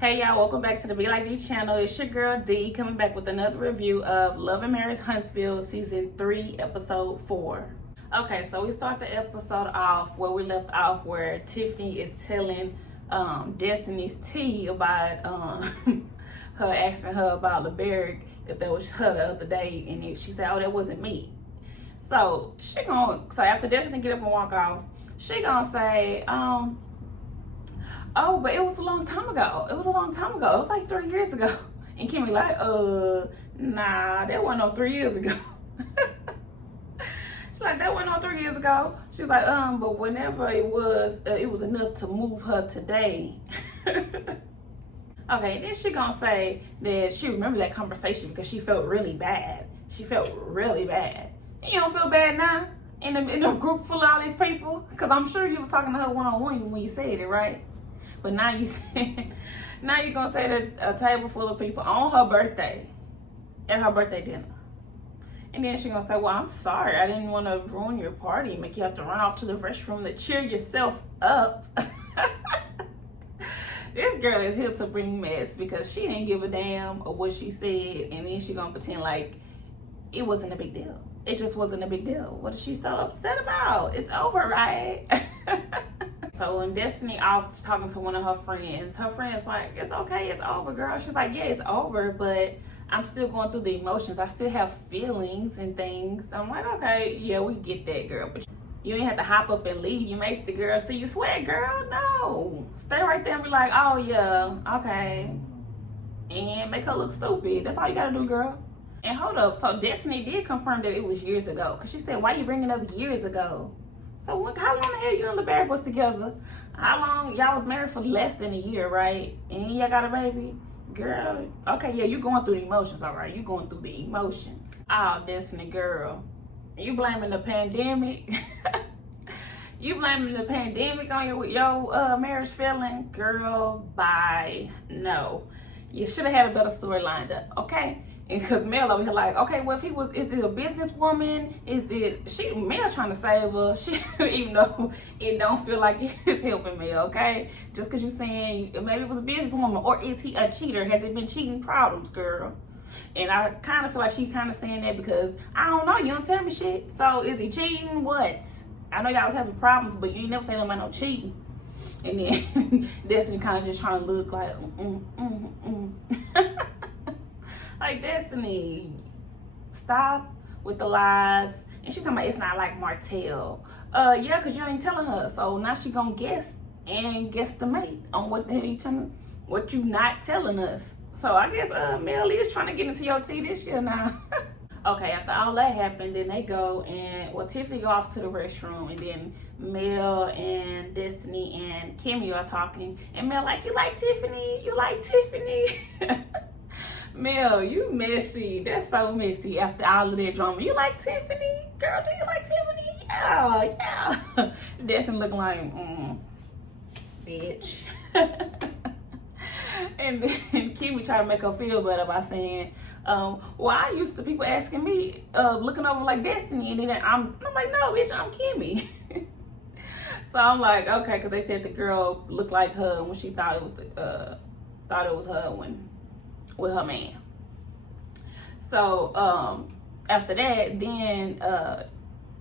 Hey y'all, welcome back to the Be Like D channel. It's your girl D coming back with another review of Love and Marriage Huntsville season 3 episode 4. Okay, so we start the episode off where we left off, where Tiffany is telling Destiny's tea about her asking her about LeBerg, if that was her the other day, and she said, oh, that wasn't me. So so after Destiny get up and walk off, she gonna say, oh, but it was a long time ago. It was like 3 years ago. And Kimmy like, nah, that wasn't no 3 years ago. She's like, that wasn't no 3 years ago. She's like, but whenever it was enough to move her today. Okay, then she gonna say that she remembered that conversation because she felt really bad. She felt really bad. You don't feel bad now in a group full of all these people? Because I'm sure you was talking to her one-on-one when you said it, right? But now you're gonna say that a table full of people on her birthday, at her birthday dinner. And then she gonna say, well, I'm sorry, I didn't want to ruin your party and make you have to run off to the restroom to cheer yourself up. This girl is here to bring mess because she didn't give a damn of what she said, and then she gonna pretend like it wasn't a big deal. It just wasn't a big deal. What is she so upset about? It's over, right? So when Destiny off talking to one of her friend's like, it's okay, it's over, girl. She's like, yeah, it's over, but I'm still going through the emotions. I still have feelings and things. I'm like, okay, yeah, we get that, girl. But you ain't have to hop up and leave. You make the girl see you sweat, girl. No. Stay right there and be like, oh, yeah, okay. And make her look stupid. That's all you gotta do, girl. And hold up, so Destiny did confirm that it was years ago. Because she said, why you bringing up years ago? So how long the hell you and LeBerg was together? How long? Y'all was married for less than a year, right? And y'all got a baby? Girl, okay, yeah, you going through the emotions, all right? You going through the emotions. Oh, Destiny, girl. You blaming the pandemic? You blaming the pandemic on your marriage failing? Girl, bye. No. You should have had a better story lined up, okay? Because Mel over here like, okay, well, is it a businesswoman? Mel trying to save her, even though it don't feel like it's helping Mel, okay? Just because you're saying maybe it was a businesswoman, or is he a cheater? Has it been cheating problems, girl? And I kind of feel like she's kind of saying that because, I don't know, you don't tell me shit. So is he cheating? What? I know y'all was having problems, but you ain't never say nothing about no cheating. And then Destiny kind of just trying to look like, Like, Destiny, stop with the lies. And she's talking about it's not like Martell. Yeah, because you ain't telling her. So now she gonna guess and guesstimate on what the hell what you not telling us. So I guess Mel is trying to get into your tea this year now. Okay, after all that happened, then they go and, well, Tiffany go off to the restroom, and then Mel and Destiny and Kimmy are talking. And Mel like, you like Tiffany? You like Tiffany? Mel, you messy. That's so messy after all of that drama. You like Tiffany? Girl, do you like Tiffany? Yeah. Destiny looking like, bitch. And then Kimmy tried to make her feel better by saying, well, I used to people asking me, looking over like Destiny, and then I'm like, no, bitch, I'm Kimmy. So I'm like, okay, because they said the girl looked like her when she thought it was her with her man. So after that, then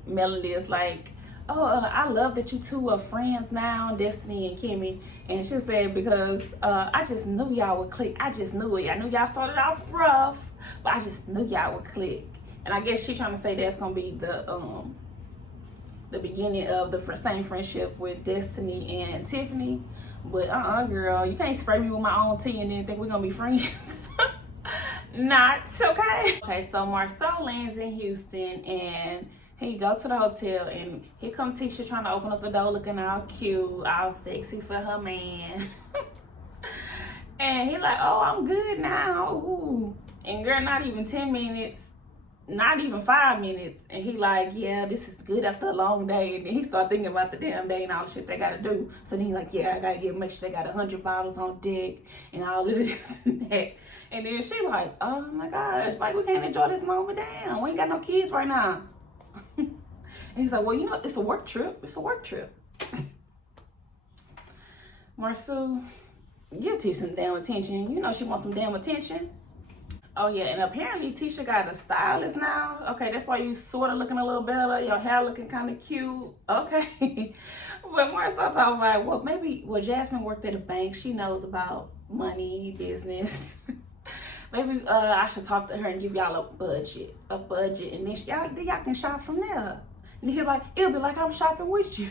Melody is like, oh, I love that you two are friends now, Destiny and Kimmy. And she said, because I just knew y'all would click. I just knew it. I knew y'all started off rough, but I just knew y'all would click. And I guess she's trying to say that's gonna be the beginning of the same friendship with Destiny and Tiffany. But girl, you can't spray me with my own tea and then think we're gonna be friends. Not okay. Okay, so Marceau lands in Houston, and he goes to the hotel, and here come Tisha trying to open up the door looking all cute, all sexy for her man. And he like, oh, I'm good now. Ooh. And girl, not even 10 minutes, not even 5 minutes, and he like, yeah, this is good after a long day. And then he start thinking about the damn day and all the shit they gotta do. So then he's like, yeah, I gotta make sure they got 100 bottles on deck and all of this and that. And then she like, oh my gosh, like, we can't enjoy this moment. Damn, we ain't got no kids right now. And he's like, well, you know, it's a work trip. It's a work trip. Marceau, Give Tisha some damn attention. You know she wants some damn attention. Oh yeah, and apparently Tisha got a stylist now. Okay, that's why you sort of looking a little better. Your hair looking kind of cute. Okay, but more so talking about, well, maybe, well, Jasmine worked at a bank. She knows about money, business. Maybe I should talk to her and give y'all a budget, and then y'all can shop from there. And he's like, it'll be like I'm shopping with you.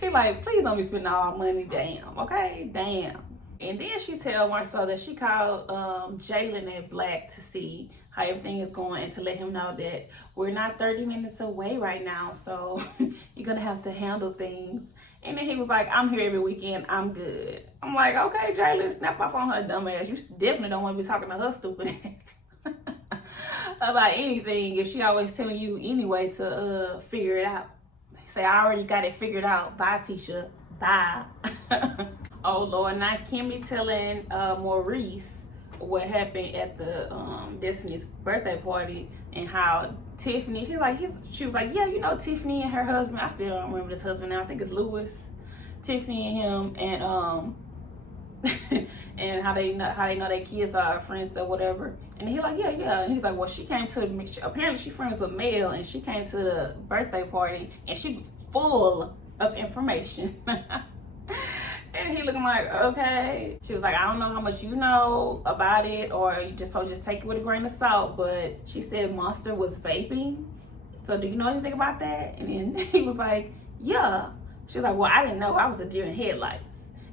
He like, please don't be spending all our money, damn, okay, damn. And then she tell Marcel that she called Jalen at Black to see how everything is going and to let him know that we're not 30 minutes away right now, so you're gonna have to handle things. And then he was like, I'm here every weekend, I'm good. I'm like, okay, Jalen, snap off on her dumb ass. You definitely don't want to be talking to her stupid ass about anything if she always telling you anyway to figure it out. Say, I already got it figured out. Bye, Tisha. Bye. Oh, Lord. Now, Kimmy telling Maurice what happened at the Destiny's birthday party and how Tiffany, she was like, yeah, you know, Tiffany and her husband. I still don't remember this husband now. I think it's Lewis. Tiffany and him, and and how they know their kids are friends or whatever. And he's like, yeah. And he's like, well, she came to apparently she friends with Mel, and she came to the birthday party and she was full of information. And he looking like, okay. She was like, I don't know how much you know about it, or just take it with a grain of salt. But she said Monster was vaping. So do you know anything about that? And then he was like, yeah. She was like, well, I didn't know. I was a deer in headlights.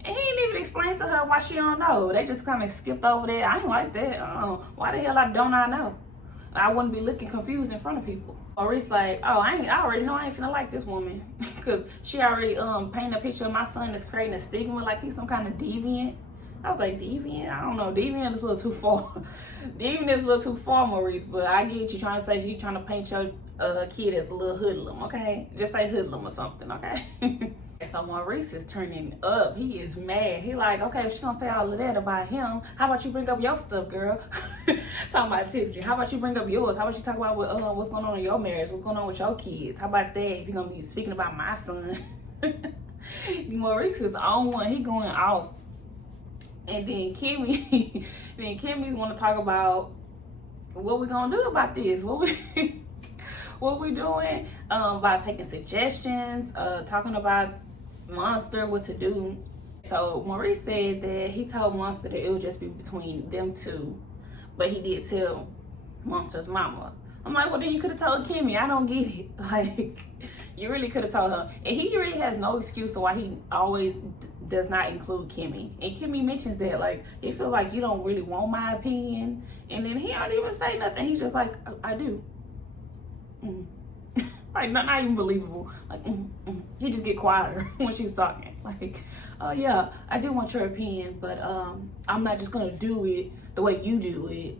And he didn't even explain to her why she don't know. They just kind of skipped over that. I ain't like that. Why the hell don't I know? I wouldn't be looking confused in front of people. Maurice like, oh, I already know I ain't finna like this woman. Because she already painted a picture of my son that's creating a stigma like he's some kind of deviant. I was like, deviant? I don't know. Deviant is a little too far. Deviant is a little too far, Maurice. But I get you trying to say you trying to paint your kid as a little hoodlum, okay? Just say hoodlum or something, okay? So Maurice is turning up. He is mad. He like, okay, if she gonna say all of that about him, how about you bring up your stuff, girl? Talking about Tiffany. How about you bring up yours? How about you talk about what's going on in your marriage? What's going on with your kids? How about that if you're gonna be speaking about my son? Maurice is on one. He going off. And then Kimmy's want to talk about what we gonna do about this. What we doing about taking suggestions, talking about Monster, what to do. So Maurice said that he told Monster that it would just be between them two, but he did tell Monster's mama. I'm like, well, then you could have told Kimmy. I don't get it. Like, you really could have told her. And he really has no excuse to why he always does not include Kimmy. And Kimmy mentions that, like, he feel like you don't really want my opinion. And then he don't even say nothing. He's just like, I do. Like, not even believable. Like, he just get quieter when she's talking. Like, oh yeah, I do want your opinion, but I'm not just gonna do it the way you do it.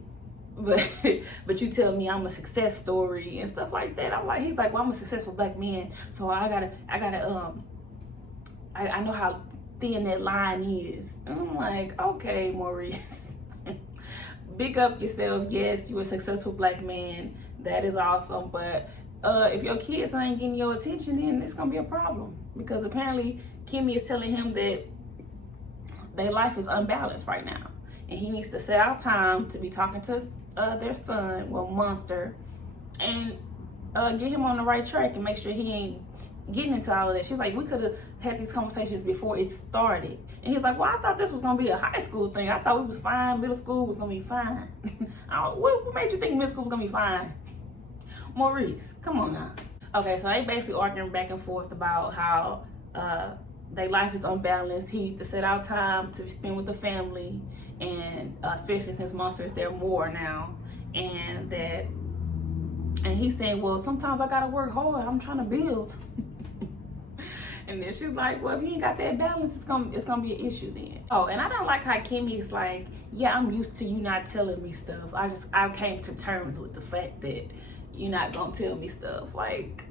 But you tell me I'm a success story and stuff like that. I'm like, he's like, well, I'm a successful black man, so I know how thin that line is. And I'm like, okay, Maurice. Big up yourself. Yes, you're a successful black man. That is awesome. But if your kids ain't getting your attention, then it's gonna be a problem. Because apparently Kimmy is telling him that their life is unbalanced right now. And he needs to set out time to be talking to their son, well, Monster, and get him on the right track and make sure he ain't getting into all of that. She's like, we could have had these conversations before it started. And he's like, well, I thought this was gonna be a high school thing. I thought we was fine. Middle school was gonna be fine. What made you think middle school was gonna be fine? Maurice, come on now. Okay, so they basically arguing back and forth about how their life is unbalanced. He needs to set out time to spend with the family, and especially since Monster is there more now. And he's saying, well, sometimes I gotta work hard. I'm trying to build. And then she's like, well, if you ain't got that balance, it's gonna be an issue then. Oh, and I don't like how Kimmy's like, yeah, I'm used to you not telling me stuff. I came to terms with the fact that you're not gonna tell me stuff. Like,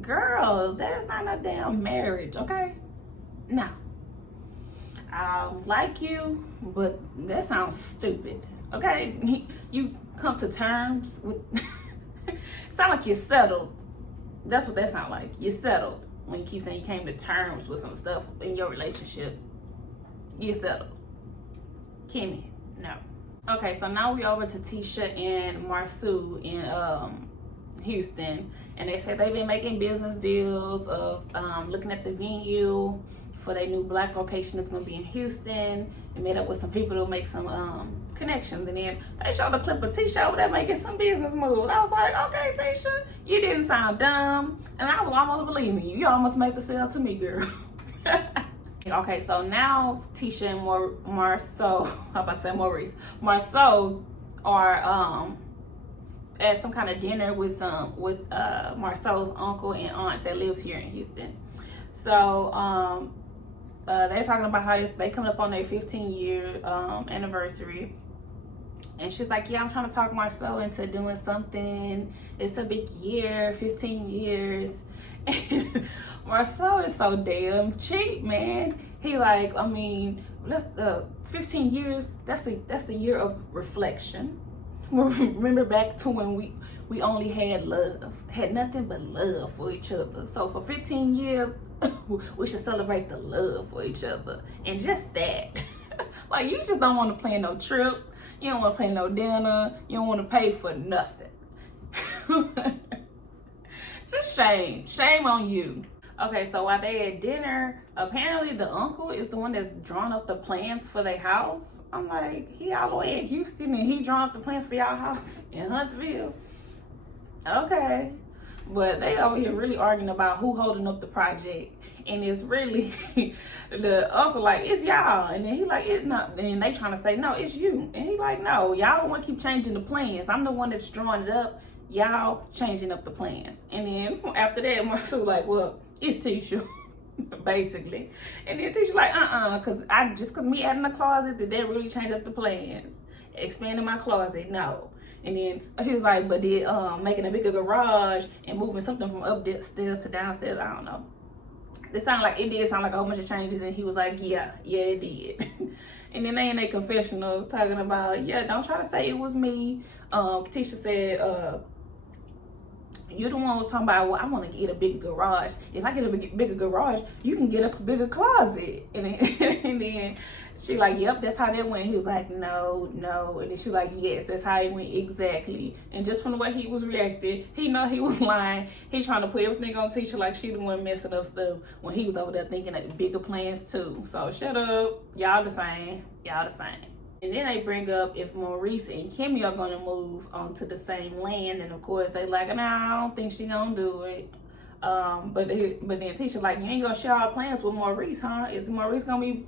girl, that is not no damn marriage, okay? No. I like you, but that sounds stupid, okay? You come to terms with, sound like you're settled. That's what that sounds like. You're settled when you keep saying you came to terms with some stuff in your relationship. get settled. Kimmy, no. Okay, so now we over to Tisha and Marceau in Houston, and they said they've been making business deals of looking at the venue for their new Black location that's gonna be in Houston, and met up with some people to make some connections. And then they showed a clip of Tisha over there making some business moves. I was like, okay, Tisha, you didn't sound dumb, and I was almost believing you. You almost made the sale to me, girl. Okay, so now Tisha and Marceau, I'm about to say Maurice, Marceau are at some kind of dinner with Marceau's uncle and aunt that lives here in Houston. So they're talking about how they coming up on their 15-year anniversary. And she's like, yeah, I'm trying to talk Marceau into doing something. It's a big year, 15 years. And Marceau is so damn cheap, man. He like, I mean, 15 years, that's the year of reflection. Remember back to when we only had love, had nothing but love for each other. So for 15 years, we should celebrate the love for each other. And just that. Like, you just don't want to plan no trip. You don't want to pay no dinner. You don't want to pay for nothing. Just shame on you. Okay, so while they at dinner, apparently the uncle is the one that's drawn up the plans for their house. I'm like, he all the way in Houston and he drawn up the plans for y'all house in Huntsville. Okay, but they over here really arguing about who holding up the project, and it's really the uncle like, it's y'all, and then he like, it's not, and then they trying to say, no, it's you, and he like, no, y'all don't want to keep changing the plans. I'm the one that's drawing it up. Y'all changing up the plans. And then after that, Marceau like, well, it's Tisha, basically. And then Tisha like, cause me adding a closet, did that really change up the plans? Expanding my closet, no. And then she was like, but did making a bigger garage and moving something from upstairs to downstairs, I don't know. It did sound like a whole bunch of changes, and he was like, yeah, it did. And then they in a confessional talking about, yeah, don't try to say it was me. Tisha said, you're the one who was talking about, well, I want to get a bigger garage. If I get a bigger garage, you can get a bigger closet. And then she like, yep, that's how that went. He was like, no. And then she like, yes, that's how it went exactly. And just from the way he was reacting, he know he was lying. He trying to put everything on Tisha like she the one messing up stuff when he was over there thinking of bigger plans too. So shut up. Y'all the same. And then they bring up if Maurice and Kimmy are gonna move onto the same land, and of course they like, no, I don't think she gonna do it. But then Tisha like, you ain't gonna share our plans with Maurice, huh? Is Maurice gonna be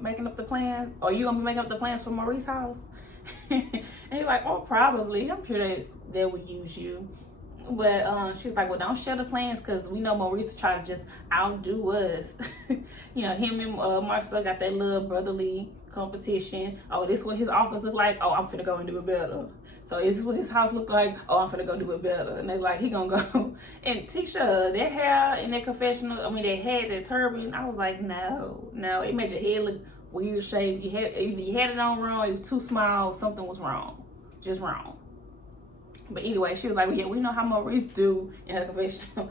making up the plans, or you gonna be making up the plans for Maurice's house? And he's like, oh, probably. I'm sure they would use you. But she's like, well, don't share the plans, because we know Maurice will try to just outdo us. You know, him and Marceau got that little brotherly competition. Oh, this is what his office look like. Oh, I'm finna go and do it better. So this is what his house look like. Oh, I'm finna go do it better. And they like, he gonna go. And Tisha, their hair in their confessional, I mean, they had their turban. I was like, no. It made your head look weird shaped. Either you had it on wrong, it was too small, something was wrong. Just wrong. But anyway, she was like, well, yeah, we know how Maurice do in her confessional.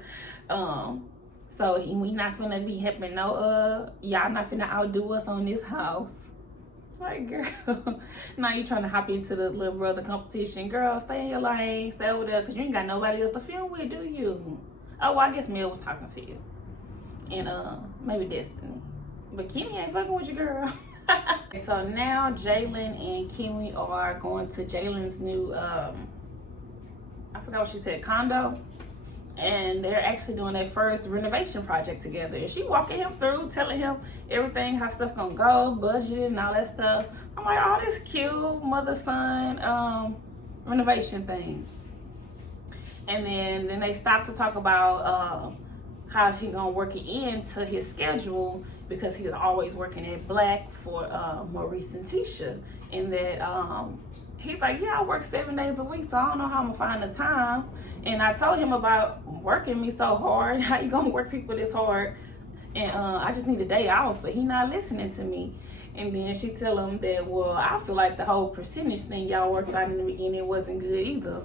So we not finna be helping y'all not finna outdo us on this house. Like, girl, now you trying to hop into the little brother competition. Girl, stay in your lane, stay over there, because you ain't got nobody else to film with, do you? Oh, well, I guess Mel was talking to you. And maybe Destiny. But Kimmy ain't fucking with you, girl. So now Jalen and Kimmy are going to Jalen's new, I forgot what she said, condo. And they're actually doing their first renovation project together. And she walking him through, telling him everything, how stuff gonna go, budget and all that stuff. I'm like, oh, this cute mother-son renovation thing. And then they stopped to talk about how he gonna work it into his schedule, because he's always working at Black for Maurice and Tisha. And that he's like, yeah, I work 7 days a week, so I don't know how I'm gonna find the time. And I told him about working me so hard. How you gonna work people this hard? And I just need a day off, but he not listening to me. And then she tell him that, well, I feel like the whole percentage thing y'all worked out in the beginning wasn't good either.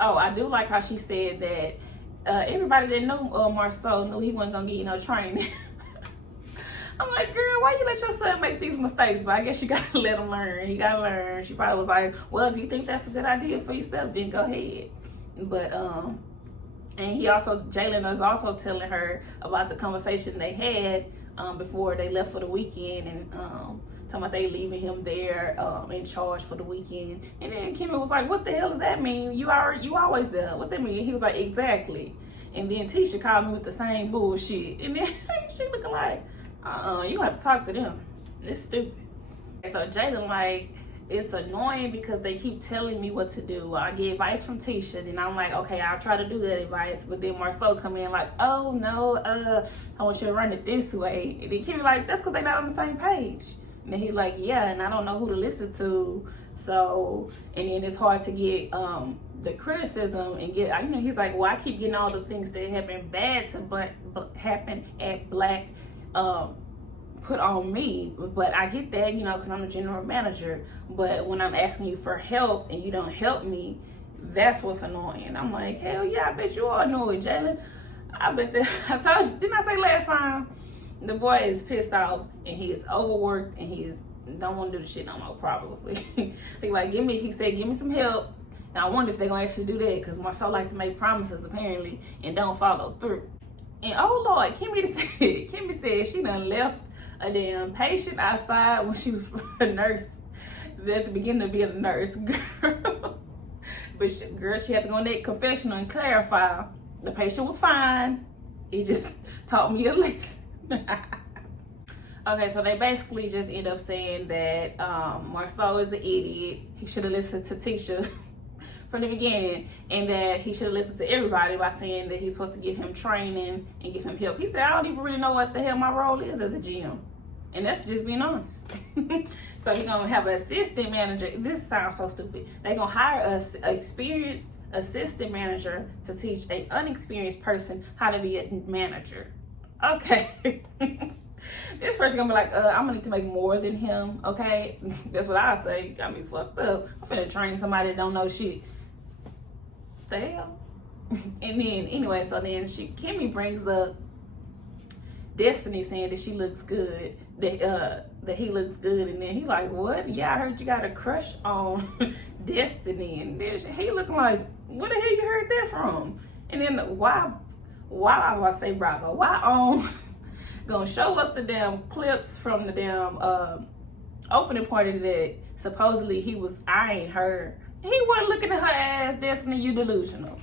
Oh, I do like how she said that everybody that knew Marceau knew he wasn't gonna get no training. I'm like, girl, why you let your son make these mistakes? But I guess you gotta let him learn. He gotta learn. She probably was like, well, if you think that's a good idea for yourself, then go ahead. But and Jalen was also telling her about the conversation they had before they left for the weekend, and talking about they leaving him there in charge for the weekend. And then Kimmy was like, what the hell does that mean? You always there. What that mean? He was like, exactly. And then Tisha called me with the same bullshit. And then she looking like, you have to talk to them. It's stupid. So Jalen like, it's annoying because they keep telling me what to do. I get advice from Tisha, then I'm like, okay, I'll try to do that advice. But then Marcel come in like, oh no, I want you to run it this way. And then Kimmy like, that's because they're not on the same page. And then he's like, yeah, and I don't know who to listen to. So, and then it's hard to get the criticism and get, he's like, well, I keep getting all the things that have been bad to happen at Black put on me, but I get that, because I'm the general manager. But when I'm asking you for help and you don't help me, that's what's annoying. I'm like, hell yeah, I bet you all annoyed, Jalen. I bet that, I told you, didn't I say last time? The boy is pissed off and he is overworked and he don't want to do the shit no more, probably. He said, give me some help. And I wonder if they're going to actually do that, because Marcel like to make promises apparently and don't follow through. And oh Lord, Kimmy said she done left a damn patient outside when she was a nurse, at the beginning of being a nurse, girl. But she had to go in that confessional and clarify the patient was fine. He just taught me a lesson. Okay, so they basically just end up saying that Marcel is an idiot. He should have listened to Tisha from the beginning, and that he should have listened to everybody by saying that he's supposed to give him training and give him help. He said, I don't even really know what the hell my role is as a GM. And that's just being honest. So he's gonna have an assistant manager. This sounds so stupid. They're gonna hire an experienced assistant manager to teach an unexperienced person how to be a manager. Okay. This person gonna be like, I'm gonna need to make more than him, okay? That's what I say. Got me fucked up. I'm finna train somebody that don't know shit. The hell? And then, anyway, so then Kimmy brings up Destiny saying that she looks good, that he looks good, and then he like, what? Yeah, I heard you got a crush on Destiny, and then he looking like, where the hell you heard that from? And then why I was about to say Bravo, why gonna show us the damn clips from the damn opening party that supposedly he was eyeing her. He wasn't looking at her ass. Destiny, you delusional.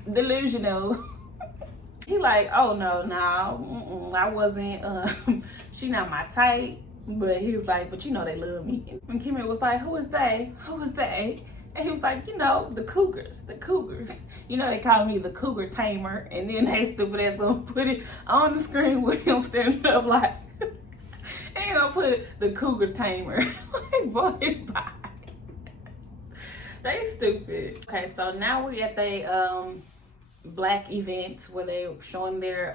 He like, oh no, I wasn't, she not my type. But he was like, but they love me. And Kimmy was like, who is they? And he was like, the Cougars. They call me the Cougar Tamer. And then they stupid ass gonna put it on the screen with him standing up like, ain't gonna put the Cougar Tamer. Like, boy, bye. They stupid. Okay, so now we at the Black event where they're showing their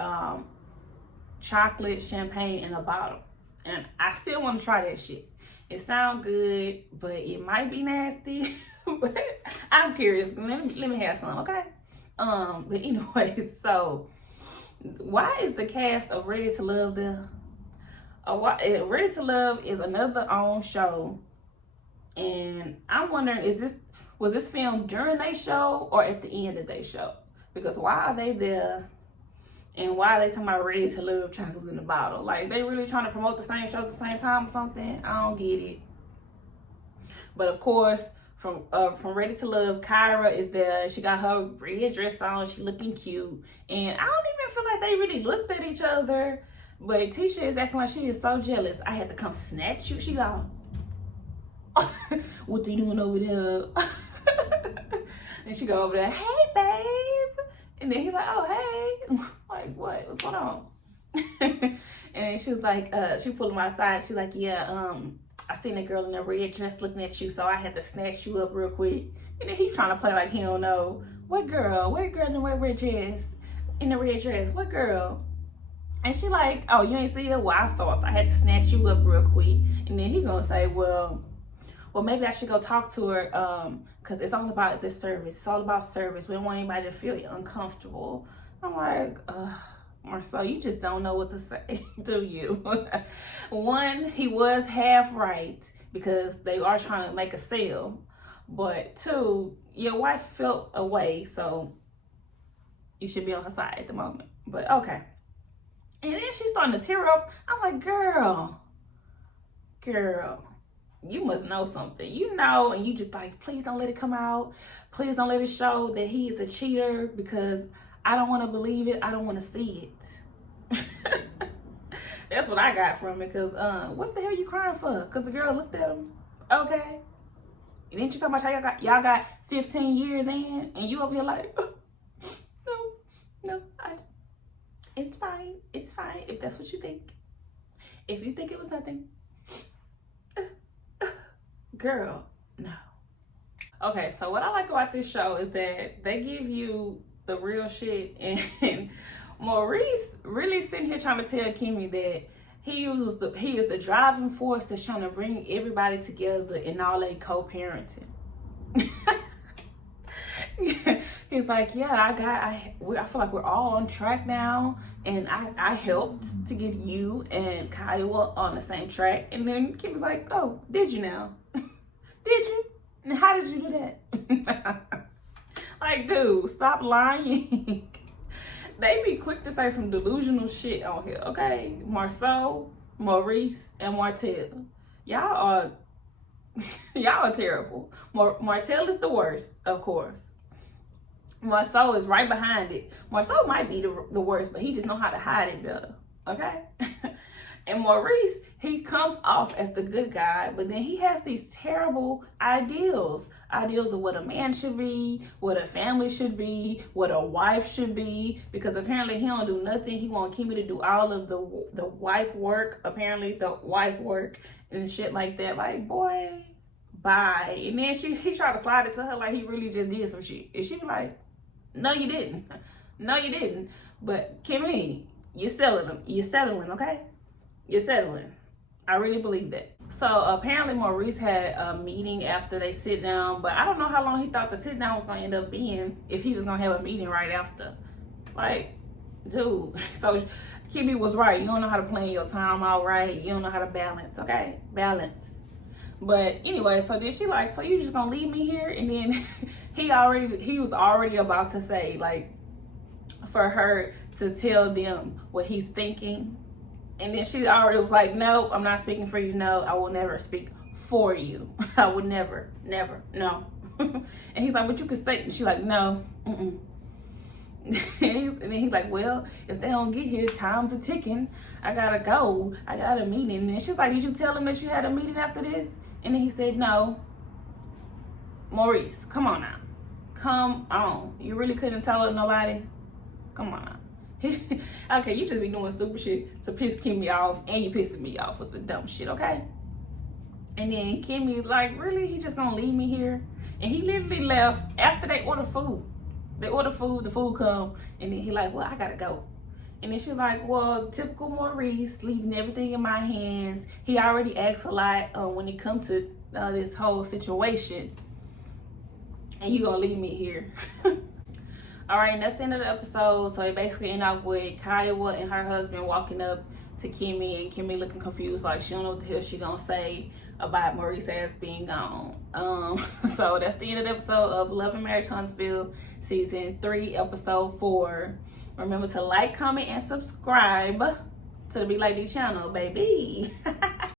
chocolate champagne in a bottle. And I still want to try that shit. It sounds good, but it might be nasty. But I'm curious. Let me have some, okay? But anyway, so why is the cast of Ready to Love there? Ready to Love is another own show, and I'm wondering, was this filmed during their show or at the end of their show? Because why are they there? And why are they talking about Ready to Love chocolates in the bottle? Like, they really trying to promote the same shows at the same time or something? I don't get it. But of course, from Ready to Love, Kyra is there. She got her red dress on. She looking cute. And I don't even feel like they really looked at each other. But Tisha is acting like she is so jealous. I had to come snatch you. She go, what they doing over there? And she go over there, hey, babe. And then he like, oh, hey. Like, what? What's going on? And she was like, she pulled him outside. She's like, yeah, I seen a girl in a red dress looking at you, so I had to snatch you up real quick. And then he's trying to play like he don't know. What girl? What girl in the red dress? In the red dress? What girl? And she like, oh, you ain't see her? Well, I saw it, so I had to snatch you up real quick. And then he gonna say, well, maybe I should go talk to her, because it's all about this service. It's all about service. We don't want anybody to feel uncomfortable. I'm like, Marcel, you just don't know what to say, do you? One, he was half right because they are trying to make a sale. But two, your wife felt away, so you should be on her side at the moment. But okay. And then she's starting to tear up. I'm like, girl, you must know something. You know, and you just like, please don't let it come out. Please don't let it show that he is a cheater because I don't want to believe it. I don't want to see it. That's what I got from it. Because what the hell you crying for? Because the girl looked at him. Okay. And then you talking about how y'all got 15 years in, and you over here like, oh, no, it's fine. It's fine if that's what you think. If you think it was nothing, girl, no. Okay, so what I like about this show is that they give you the real shit, and Maurice really sitting here trying to tell Kimmy that he is the driving force that's trying to bring everybody together in all a co-parenting. He's like, yeah, I feel like we're all on track now, and I helped to get you and Kyle on the same track. And then Kim was like, oh, did you now? Did you? And how did you do that? Like, dude, stop lying. They be quick to say some delusional shit on here, okay? Marceau, Maurice, and Martell. Y'all are terrible. Martell is the worst, of course. Marceau is right behind it. Marceau might be the worst, but he just know how to hide it better, okay? And Maurice, he comes off as the good guy, but then he has these terrible ideals of what a man should be, what a family should be, what a wife should be, because apparently he don't do nothing. He want Kimmy to do all of the wife work, and shit like that. Like, boy, bye. And then he tried to slide it to her like he really just did some shit. And she be like, no, you didn't. No, you didn't. But Kimmy, you're settling, okay? You're settling. I really believe that. So apparently Maurice had a meeting after they sit down, but I don't know how long he thought the sit down was going to end up being if he was going to have a meeting right after. Like, dude. So Kimmy was right. You don't know how to plan your time out right. You don't know how to balance, okay? Balance. But anyway, so then she like, so you just going to leave me here? And then he was already about to say, like, for her to tell them what he's thinking. And then she already was like, no, I'm not speaking for you. No, I will never speak for you. I would never, no. And he's like, but you could say, and she's like, no. And then he's like, well, if they don't get here, time's a ticking. I gotta go. I got a meeting. And she's like, did you tell him that you had a meeting after this? And then he said, no. Maurice, come on now. Come on. You really couldn't tell nobody? Come on now. Okay, you just be doing stupid shit to piss Kimmy off, and you pissing me off with the dumb shit, okay? And then Kimmy like, really? He just gonna leave me here? And he literally left after they order food. They order food, the food come, and then he like, well, I gotta go. And then she's like, well, typical Maurice, leaving everything in my hands. He already acts a lot when it comes to this whole situation. And you gonna leave me here. All right, and that's the end of the episode. So it basically ended up with Kiowa and her husband walking up to Kimmy, and Kimmy looking confused, like she don't know what the hell she gonna say about Maurice ass being gone. So that's the end of the episode of Love and Marriage Huntsville, season 3, episode 4. Remember to like, comment, and subscribe to the Be Like D channel, baby.